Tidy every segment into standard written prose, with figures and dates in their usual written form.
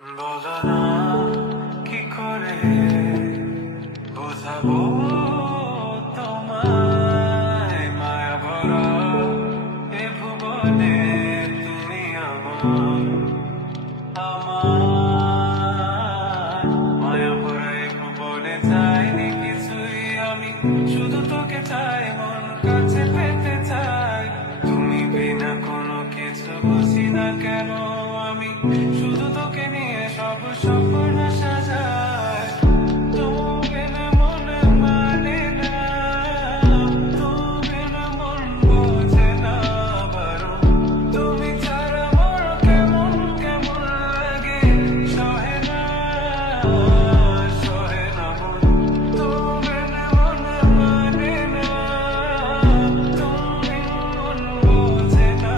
বলো না কি করে বোঝাবো তোমায়, মায়া ভরা এ ভুবনে তুমি আমার আমার মায়া ভরা এ ভুবনে চাইনি কিছুই আমি, শুধু তোকে চাই, মন কাছে পেতে চাই। তুমি বিনা কোনো কিছু বুঝি না কেন আমি, শুধু তোকে নিয়ে সব স্বপ্ন সাজাই। তুমি না মনে মানে না, তুমি না মন বোঝে না বারো। তুমি ছাড়া মোর কেমন কেমন লাগে, সহে না সহে না মন। তুমি না মনে মানে না, তুমি মন বোঝে না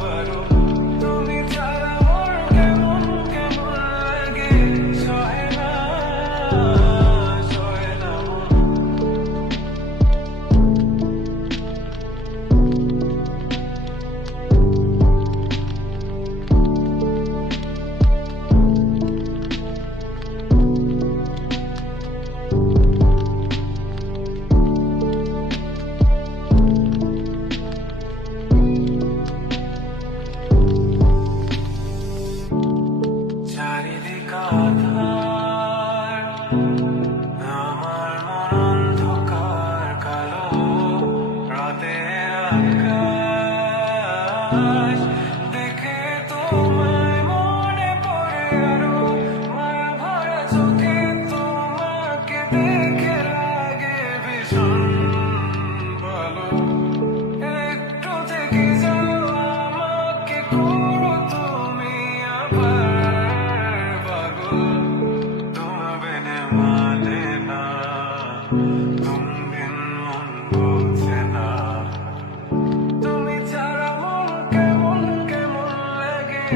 বারো। তুমি ছাড়া মোর কেমন কেমন লাগে, সহে না সহে না মন। চারিদিক আঁধার, আমার মন অন্ধকার কালো, রাতের আকাশ দেখে তোমায় মনে পড়ে আরো, মায়া ভরা চোখে তোমাকে দেখে লাগে ভীষণ ভালো। একটু থেকে যাও আমাকে করো তুমি আবার পাগল। তোমার বিনে মানে না, তুমি বিন মন বোঝে না। তুমি ছাড়া মন কেমন কেমন লাগে,